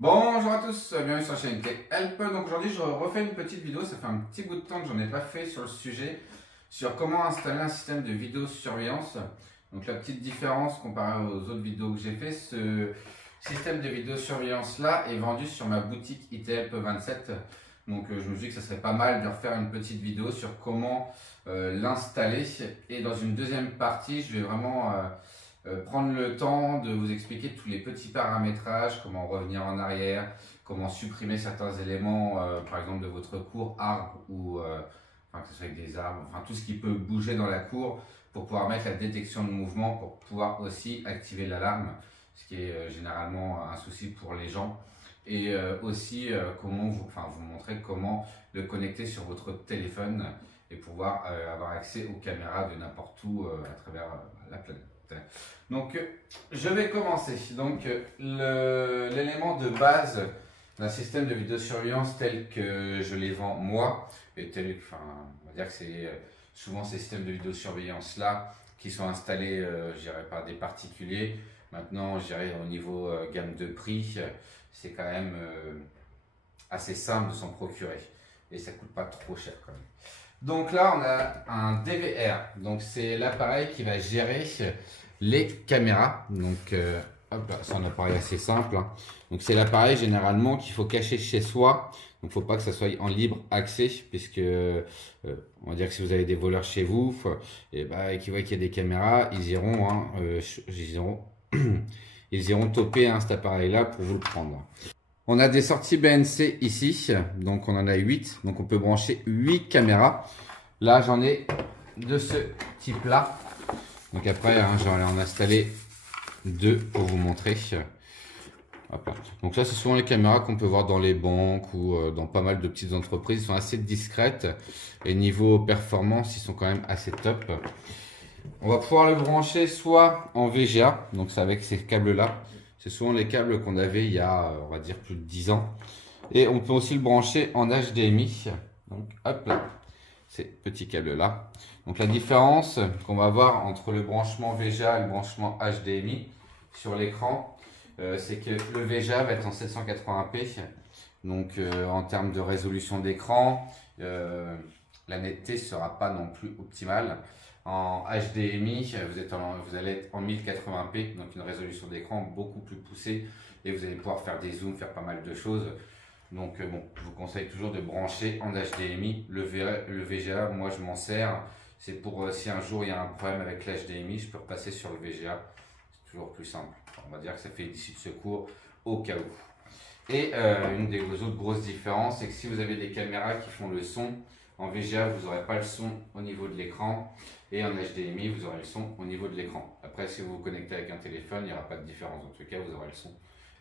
Bonjour à tous, bienvenue sur la chaîne Tech Help. Donc aujourd'hui je refais une petite vidéo, ça fait un petit bout de temps que j'en ai pas fait sur le sujet, sur comment installer un système de vidéosurveillance. Donc la petite différence comparée aux autres vidéos que j'ai fait, ce système de vidéosurveillance là est vendu sur ma boutique ITHelp27. Donc je me suis dit que ça serait pas mal de refaire une petite vidéo sur comment l'installer. Et dans une deuxième partie, je vais vraiment prendre le temps de vous expliquer tous les petits paramétrages, comment revenir en arrière, comment supprimer certains éléments, par exemple de votre cour, arbre ou enfin, que ce soit avec des arbres, enfin tout ce qui peut bouger dans la cour pour pouvoir mettre la détection de mouvement, pour pouvoir aussi activer l'alarme, ce qui est généralement un souci pour les gens. Et aussi comment vous montrer comment le connecter sur votre téléphone et pouvoir avoir accès aux caméras de n'importe où à travers la planète. Donc je vais commencer. Donc l'élément de base d'un système de vidéosurveillance tel que je les vends moi, et on va dire que c'est souvent ces systèmes de vidéosurveillance là qui sont installés je dirais par des particuliers. Maintenant je dirais au niveau gamme de prix, c'est quand même assez simple de s'en procurer et ça coûte pas trop cher quand même. Donc là, on a un DVR. Donc c'est l'appareil qui va gérer les caméras. Donc hop là, c'est un appareil assez simple, hein. Donc c'est l'appareil généralement qu'il faut cacher chez soi. Donc il ne faut pas que ça soit en libre accès, puisque on va dire que si vous avez des voleurs chez vous et qui voient qu'il y a des caméras, ils iront, hein, ils iront toper, hein, cet appareil-là pour vous le prendre. On a des sorties BNC ici, donc on en a 8, donc on peut brancher 8 caméras. Là j'en ai de ce type là, donc après hein, j'en ai en installé 2 pour vous montrer. Hop là. Donc là c'est souvent les caméras qu'on peut voir dans les banques ou dans pas mal de petites entreprises, ils sont assez discrètes et niveau performance ils sont quand même assez top. On va pouvoir le brancher soit en VGA, donc c'est avec ces câbles là. C'est souvent les câbles qu'on avait il y a, on va dire, plus de 10 ans. Et on peut aussi le brancher en HDMI. Donc, hop là, ces petits câbles-là. Donc, la différence qu'on va avoir entre le branchement VGA et le branchement HDMI sur l'écran, c'est que le VGA va être en 780p. Donc, en termes de résolution d'écran, la netteté ne sera pas non plus optimale. En HDMI, vous allez être en 1080p, donc une résolution d'écran beaucoup plus poussée et vous allez pouvoir faire des zooms, faire pas mal de choses. Donc bon, je vous conseille toujours de brancher en HDMI. Le VGA, moi je m'en sers, c'est pour si un jour il y a un problème avec l'HDMI, je peux repasser sur le VGA. C'est toujours plus simple. On va dire que ça fait l'issue de secours au cas où. Et une des autres grosses différences, c'est que si vous avez des caméras qui font le son, en VGA, vous n'aurez pas le son au niveau de l'écran et en HDMI, vous aurez le son au niveau de l'écran. Après, si vous vous connectez avec un téléphone, il n'y aura pas de différence. En tout cas, vous aurez le son.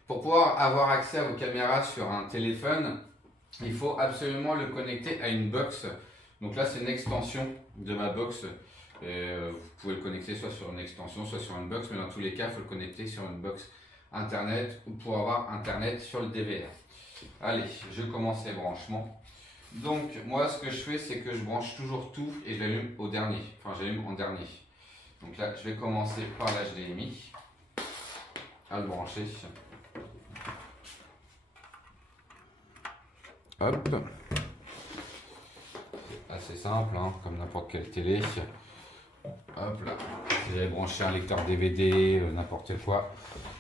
Pour pouvoir avoir accès à vos caméras sur un téléphone, il faut absolument le connecter à une box. Donc là, c'est une extension de ma box. Vous pouvez le connecter soit sur une extension, soit sur une box, mais dans tous les cas, il faut le connecter sur une box Internet ou pour avoir Internet sur le DVR. Allez, je commence les branchements. Donc moi ce que je fais c'est que je branche toujours tout et je l'allume au dernier, enfin j'allume en dernier. Donc là je vais commencer par l'HDMI à le brancher. Hop, c'est assez simple hein, comme n'importe quelle télé. Hop là, si j'avais branché un lecteur DVD, n'importe quoi,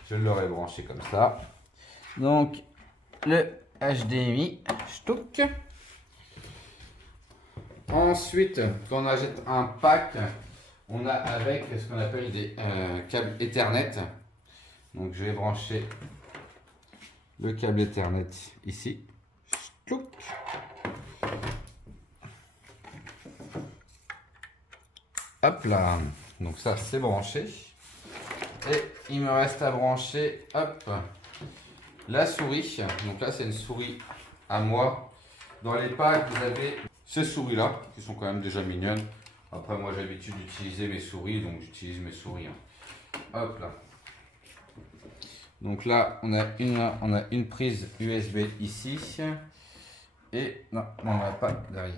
je l'aurais branché comme ça. Donc le HDMI, ch'touk. Ensuite, quand on achète un pack, on a avec ce qu'on appelle des câbles Ethernet. Donc je vais brancher le câble Ethernet ici. Hop là, donc ça c'est branché. Et il me reste à brancher, hop, la souris. Donc là c'est une souris à moi. Dans les packs, vous avez ces souris là qui sont quand même déjà mignonnes. Après moi j'ai l'habitude d'utiliser mes souris, donc j'utilise mes souris, hein. Hop là. Donc là on a une prise USB ici et non on n'a pas derrière,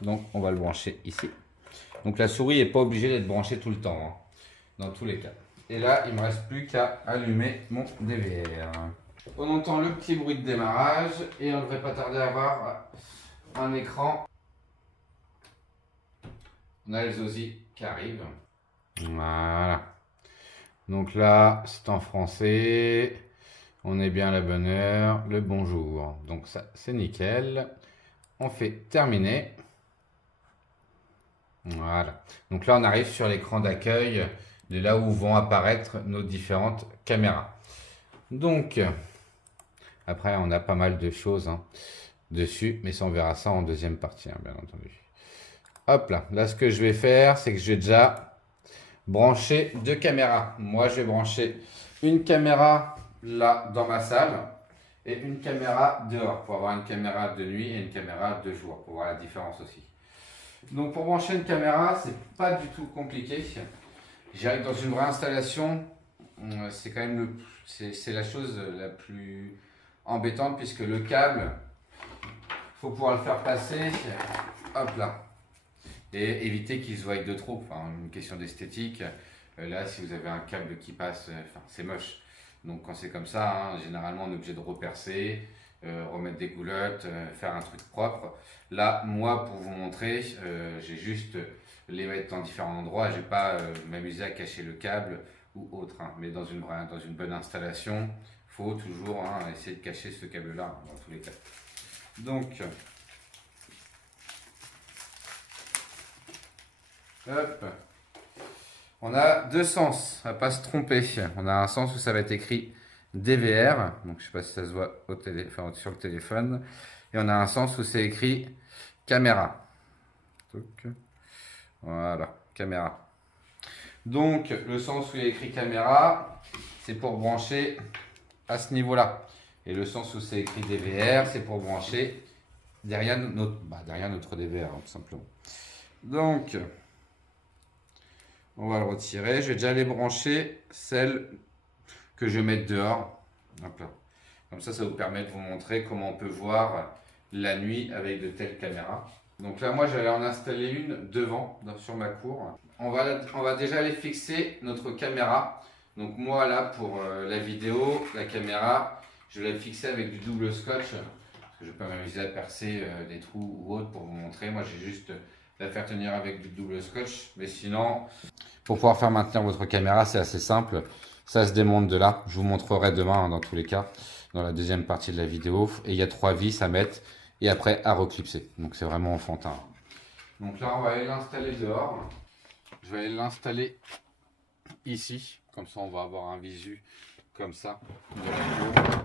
donc on va le brancher ici. Donc la souris n'est pas obligée d'être branchée tout le temps, hein, dans tous les cas. Et là il me reste plus qu'à allumer mon DVR. On entend le petit bruit de démarrage et on ne devrait pas tarder à avoir un écran. On a les OSI qui arrivent. Voilà. Donc là, c'est en français. On est bien à la bonne heure. Le bonjour. Donc ça, c'est nickel. On fait terminer. Voilà. Donc là, on arrive sur l'écran d'accueil de là où vont apparaître nos différentes caméras. Donc, après, on a pas mal de choses dessus, mais ça, on verra ça en deuxième partie, bien entendu. Hop là. Là, ce que je vais faire, c'est que je vais déjà brancher deux caméras. Moi, je vais brancher une caméra là dans ma salle et une caméra dehors pour avoir une caméra de nuit et une caméra de jour pour voir la différence aussi. Donc pour brancher une caméra, c'est pas du tout compliqué. J'arrive dans une vraie installation, c'est quand même c'est la chose la plus embêtante puisque le câble, faut pouvoir le faire passer, hop là, et éviter qu'il se voie de trop. Enfin, une question d'esthétique. Là, si vous avez un câble qui passe, c'est moche. Donc quand c'est comme ça, généralement on est obligé de repercer, remettre des goulottes, faire un truc propre. Là, moi, pour vous montrer, j'ai juste les mettre dans différents endroits. Je ne vais pas m'amuser à cacher le câble ou autre. Mais dans une bonne installation, il faut toujours essayer de cacher ce câble-là, dans tous les cas. Donc, hop. On a deux sens, à ne pas se tromper. On a un sens où ça va être écrit DVR, donc je ne sais pas si ça se voit sur le téléphone. Et on a un sens où c'est écrit caméra. Donc, voilà, caméra. Donc le sens où il y a écrit caméra, c'est pour brancher à ce niveau-là. Et le sens où c'est écrit DVR, c'est pour brancher derrière notre DVR, tout simplement. Donc, on va le retirer. Je vais déjà aller brancher celle que je vais mettre dehors. Hop là. Comme ça vous permet de vous montrer comment on peut voir la nuit avec de telles caméras. Donc là, moi, j'allais en installer une devant, sur ma cour. On va déjà aller fixer notre caméra. Donc moi, là, pour la vidéo, la caméra, je vais la fixer avec du double scotch. Parce que je peux m'amuser à percer des trous ou autre pour vous montrer. Moi, j'ai juste la faire tenir avec du double scotch. Mais sinon, pour pouvoir faire maintenir votre caméra, c'est assez simple. Ça se démonte de là. Je vous montrerai demain, dans tous les cas, dans la deuxième partie de la vidéo. Et il y a 3 vis à mettre et après à reclipser. Donc c'est vraiment enfantin. Donc là, on va aller l'installer dehors. Je vais aller l'installer ici. Comme ça, on va avoir un visu comme ça de la cour.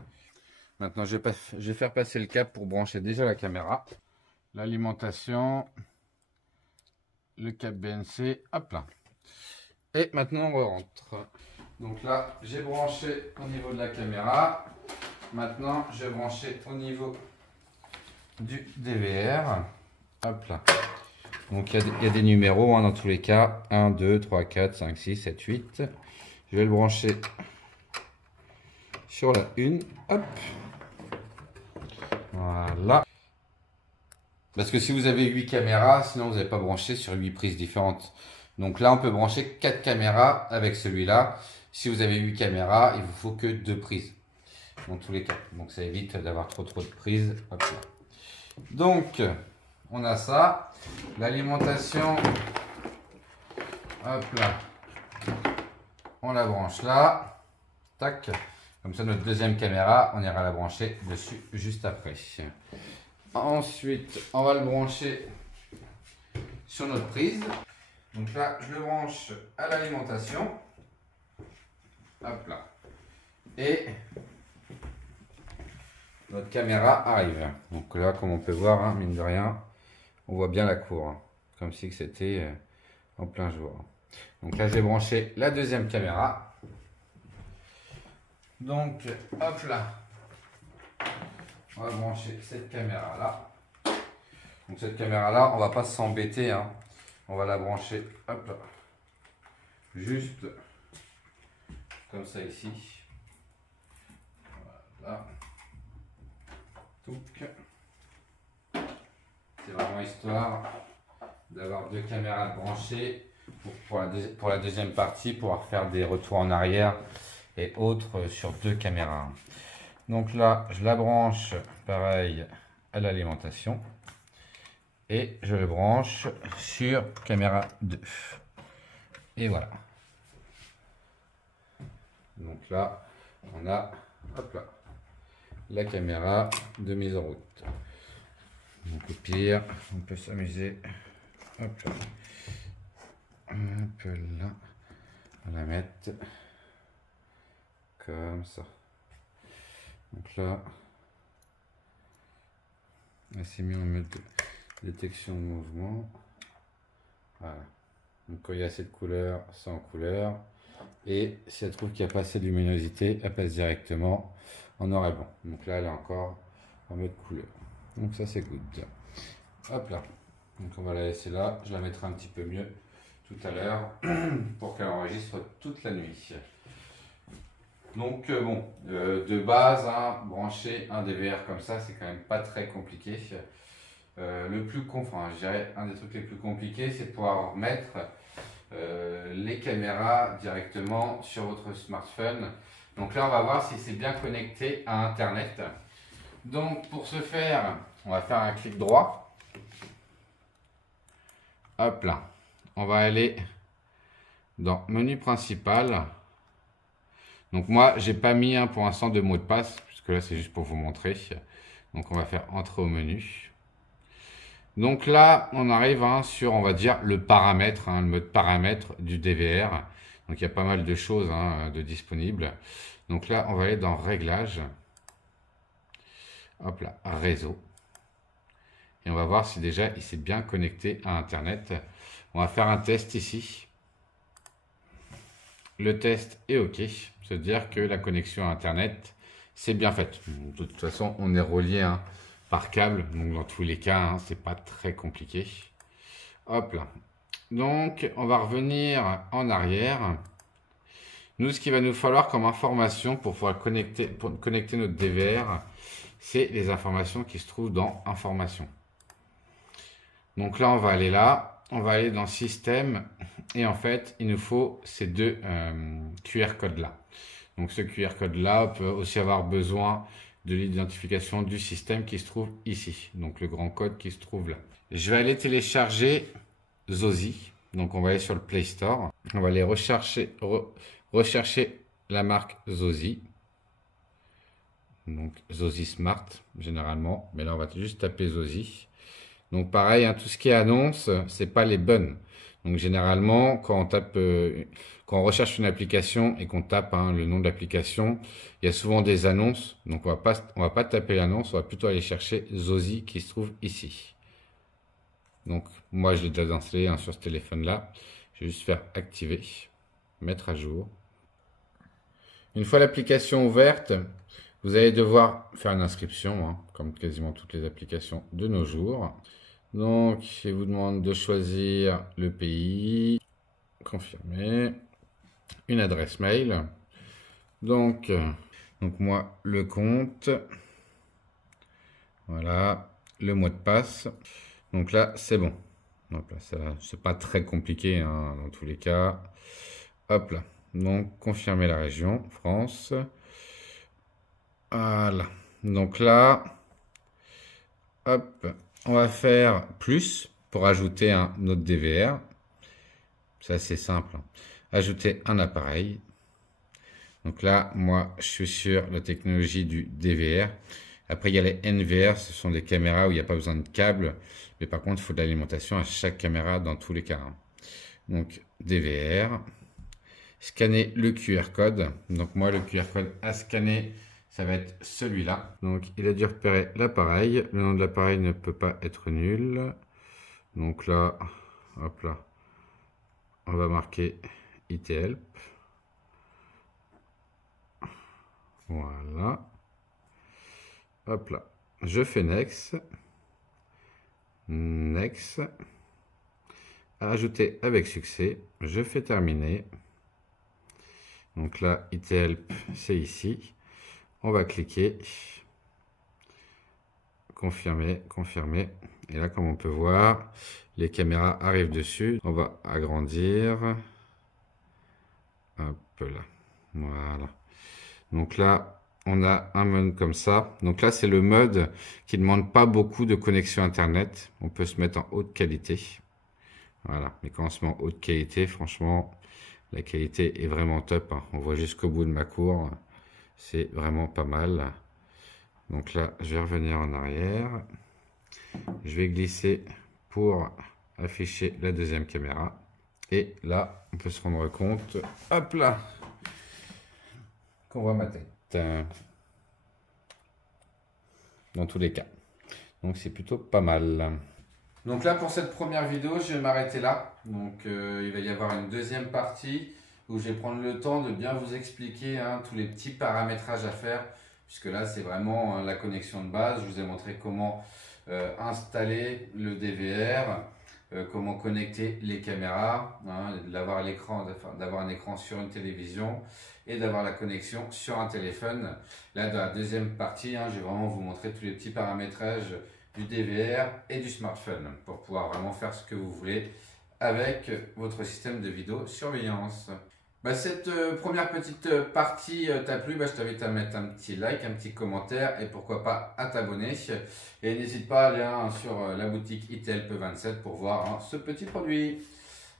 Maintenant, je vais faire passer le câble pour brancher déjà la caméra. L'alimentation. Le câble BNC. Hop là. Et maintenant, on rentre. Donc là, j'ai branché au niveau de la caméra. Maintenant, je vais brancher au niveau du DVR. Hop là. Donc, il y a des numéros dans tous les cas. 1, 2, 3, 4, 5, 6, 7, 8. Je vais le brancher sur la 1. Hop. Voilà. Parce que si vous avez 8 caméras, sinon vous n'avez pas branché sur 8 prises différentes. Donc là, on peut brancher 4 caméras avec celui-là. Si vous avez 8 caméras, il vous faut que 2 prises. Dans tous les cas. Donc ça évite d'avoir trop de prises. Hop là. Donc, on a ça. L'alimentation. Hop là. On la branche là. Tac. Comme ça, notre deuxième caméra, on ira la brancher dessus juste après. Ensuite, on va le brancher sur notre prise. Donc là, je le branche à l'alimentation. Hop là. Et notre caméra arrive. Donc là, comme on peut voir, mine de rien, on voit bien la cour. Comme si c'était en plein jour. Donc là, je vais brancher la deuxième caméra. Donc, hop là. On va brancher cette caméra là. Donc cette caméra là, on va pas s'embêter. On va la brancher, hop là. Juste comme ça ici. Voilà. C'est vraiment histoire d'avoir 2 caméras branchées pour la deuxième partie, pouvoir faire des retours en arrière et autres sur 2 caméras. Donc là, je la branche pareil à l'alimentation. Et je le branche sur caméra 2. Et voilà. Donc là, on a hop là, la caméra de mise en route. Donc au pire, on peut s'amuser. Hop là. Un peu là. On va la mettre comme ça. Donc là, c'est mis en mode détection de mouvement. Voilà. Donc quand il y a cette couleur, c'est en couleur. Et si elle trouve qu'il n'y a pas assez de luminosité, elle passe directement en noir et blanc. Donc là, elle est encore en mode couleur. Donc ça, c'est good. Hop là. Donc on va la laisser là. Je la mettrai un petit peu mieux tout à l'heure pour qu'elle enregistre toute la nuit. Donc bon, de base, hein, brancher un DVR comme ça, c'est quand même pas très compliqué. Enfin, je dirais un des trucs les plus compliqués, c'est de pouvoir mettre les caméras directement sur votre smartphone. Donc là, on va voir si c'est bien connecté à Internet. Donc pour ce faire, on va faire un clic droit. Hop là. On va aller dans menu principal. Donc moi, j'ai pas mis pour l'instant de mot de passe, puisque là, c'est juste pour vous montrer. Donc on va faire entrer au menu. Donc là, on arrive sur, on va dire, le paramètre, le mode paramètre du DVR. Donc il y a pas mal de choses de disponibles. Donc là, on va aller dans Réglages. Hop là, Réseau. Et on va voir si déjà il s'est bien connecté à Internet. On va faire un test ici. Le test est OK. C'est-à-dire que la connexion à Internet, c'est bien fait. De toute façon, on est relié par câble. Donc dans tous les cas, c'est pas très compliqué. Hop là. Donc, on va revenir en arrière. Nous, ce qu'il va nous falloir comme information pour pouvoir connecter notre DVR, c'est les informations qui se trouvent dans Informations. Donc là, on va aller là. On va aller dans Système. Et en fait, il nous faut ces deux QR codes là. Donc ce QR code là peut aussi avoir besoin de l'identification du système qui se trouve ici. Donc le grand code qui se trouve là. Je vais aller télécharger Zosi. Donc on va aller sur le Play Store. On va aller rechercher la marque Zosi. Donc Zosi Smart généralement. Mais là on va juste taper Zosi. Donc pareil, tout ce qui est annonce, c'est pas les bonnes. Donc généralement, quand on tape, quand on recherche une application et qu'on tape le nom de l'application, il y a souvent des annonces. Donc on va pas taper l'annonce, on va plutôt aller chercher Zosi qui se trouve ici. Donc moi je l'ai déjà installé sur ce téléphone-là. Je vais juste faire activer, mettre à jour. Une fois l'application ouverte, vous allez devoir faire une inscription, comme quasiment toutes les applications de nos jours. Donc, il vous demande de choisir le pays, confirmer, une adresse mail. Donc moi, le compte, voilà, le mot de passe. Donc là, c'est bon. Donc là, c'est pas très compliqué dans tous les cas. Hop là. Donc, confirmer la région, France. Voilà. Donc là, hop. On va faire plus pour ajouter un autre DVR. C'est assez simple. Ajouter un appareil. Donc là, moi, je suis sur la technologie du DVR. Après, il y a les NVR. Ce sont des caméras où il n'y a pas besoin de câble. Mais par contre, il faut de l'alimentation à chaque caméra dans tous les cas. Donc, DVR. Scanner le QR code. Donc moi, le QR code à scanner, ça va être celui-là. Donc, il a dû repérer l'appareil. Le nom de l'appareil ne peut pas être nul. Donc là, hop là, on va marquer ITHelp. Voilà. Hop là. Je fais Next. Next. Ajouter avec succès. Je fais terminer. Donc là, ITHelp, c'est ici. On va cliquer, confirmer, confirmer. Et là, comme on peut voir, les caméras arrivent dessus. On va agrandir. Hop là. Voilà. Donc là, on a un mode comme ça. Donc là, c'est le mode qui ne demande pas beaucoup de connexion Internet. On peut se mettre en haute qualité. Voilà, mais quand on se met en haute qualité, franchement, la qualité est vraiment top, hein. On voit jusqu'au bout de ma cour. C'est vraiment pas mal. Donc là, je vais revenir en arrière. Je vais glisser pour afficher la deuxième caméra. Et là, on peut se rendre compte, hop là, qu'on voit ma tête. Dans tous les cas. Donc c'est plutôt pas mal. Donc là, pour cette première vidéo, je vais m'arrêter là. Donc il va y avoir une deuxième partie où je vais prendre le temps de bien vous expliquer tous les petits paramétrages à faire. Puisque là, c'est vraiment la connexion de base. Je vous ai montré comment installer le DVR, comment connecter les caméras, d'avoir un écran sur une télévision et d'avoir la connexion sur un téléphone. Là, dans la deuxième partie, je vais vraiment vous montrer tous les petits paramétrages du DVR et du smartphone pour pouvoir vraiment faire ce que vous voulez avec votre système de vidéosurveillance. Cette première petite partie t'a plu, je t'invite à mettre un petit like, un petit commentaire et pourquoi pas à t'abonner. Et n'hésite pas à aller sur la boutique ITLP27 pour voir ce petit produit.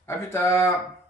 À plus tard!